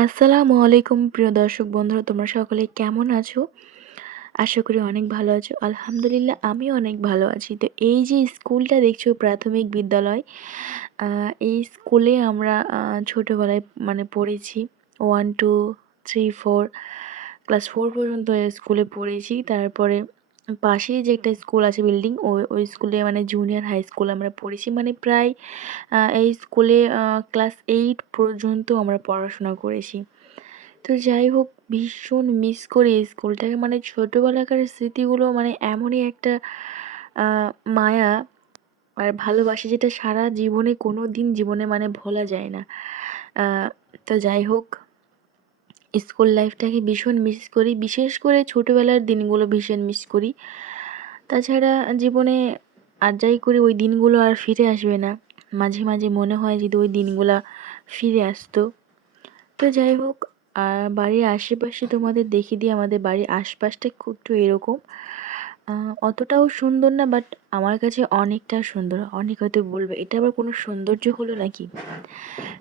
আসসালামু আলাইকুম প্রিয় দর্শক বন্ধুরা, তোমরা সকলে কেমন আছো? আশা করি অনেক ভালো আছো। আলহামদুলিল্লাহ আমিও অনেক ভালো আছি। তো এই যে স্কুলটা দেখছো, প্রাথমিক বিদ্যালয়, এই স্কুলে আমরা ছোটোবেলায় পড়েছি। 1, 2, 3, 4 ক্লাস 4 পর্যন্ত এই স্কুলে পড়েছি। তারপরে পাশেই যে একটা স্কুল আছে বিল্ডিং, ওই স্কুলে জুনিয়র হাই স্কুল আমরা পড়েছি। প্রায় এই স্কুলে ক্লাস 8 পর্যন্ত আমরা পড়াশোনা করেছি। তো যাই হোক, ভীষণ মিস করি এই স্কুলটাকে। ছোটোবেলাকার স্মৃতিগুলো এমনই একটা আ মায়া আর ভালোবাসা, যেটা সারা জীবনে কোনো দিন জীবনে ভোলা যায় না। আ তো যাই হোক, স্কুল লাইফটাকে ভীষণ মিস করি। বিশেষ করে ছোটোবেলার দিনগুলো ভীষণ মিস করি। তাছাড়া জীবনে আর যাই করি, ওই দিনগুলো আর ফিরে আসবে না। মাঝে, মাঝে মনে হয় যদি ওই দিনগুলা ফিরে আসতো। তো যাই হোক, বাড়ির আশেপাশে তোমাদের দেখিয়ে দিই, আমাদের বাড়ির আশপাশটা একটু এরকম। অতটাও সুন্দর না, বাট আমার কাছে অনেকটা সুন্দর। অনেক হয়তো বলবে এটা আবার কোনো সৌন্দর্য হলো নাকি?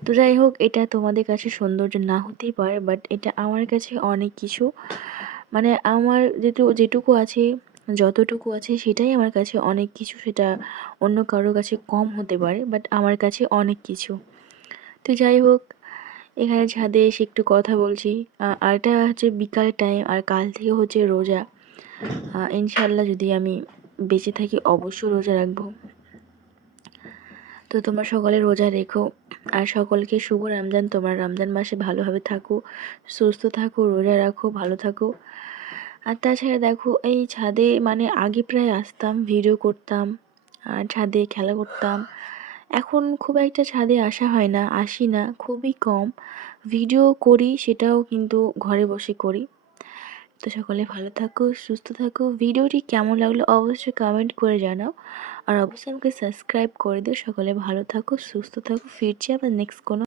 তো যাই হোক, এটা তোমাদের কাছে সৌন্দর্য না হতেই পারে, বাট এটা আমার কাছে অনেক কিছু। আমার যেটুকু আছে, যতটুকু আছে সেটাই আমার কাছে অনেক কিছু। সেটা অন্য কারোর কাছে কম হতে পারে, বাট আমার কাছে অনেক কিছু। তো যাই হোক, এখানে ছাদে এসে একটু কথা বলছি। আর এটা হচ্ছে বিকালের টাইম, আর কাল থেকে হচ্ছে রোজা। ইনশাআল্লাহ যদি আমি বেঁচে থাকি অবশ্যই রোজা রাখবো। তো তোমরা সকলে রোজা রেখো, আর সকলকে শুভ রমজান। তোমরা রমজান মাসে ভালোভাবে থাকো, সুস্থ থাকো, রোজা রাখো, ভালো থাকো। আর তাছাড়া দেখো, এই ছাদে আগে প্রায় আসতাম, ভিডিও করতাম, আর ছাদে খেলা করতাম। এখন খুব একটা ছাদে আসা হয় না, আসি না, খুবই কম। ভিডিও করি, সেটাও কিন্তু ঘরে বসে করি। তো সকলে ভালো থাকো, সুস্থ থাকো। ভিডিওটি কেমন লাগলো অবশ্যই কমেন্ট করে জানাও, আর অবশ্যই আমাকে সাবস্ক্রাইব করে দিও। সকলে ভালো থাকো, সুস্থ থাকো। ফিরছি আবার নেক্সট কোনো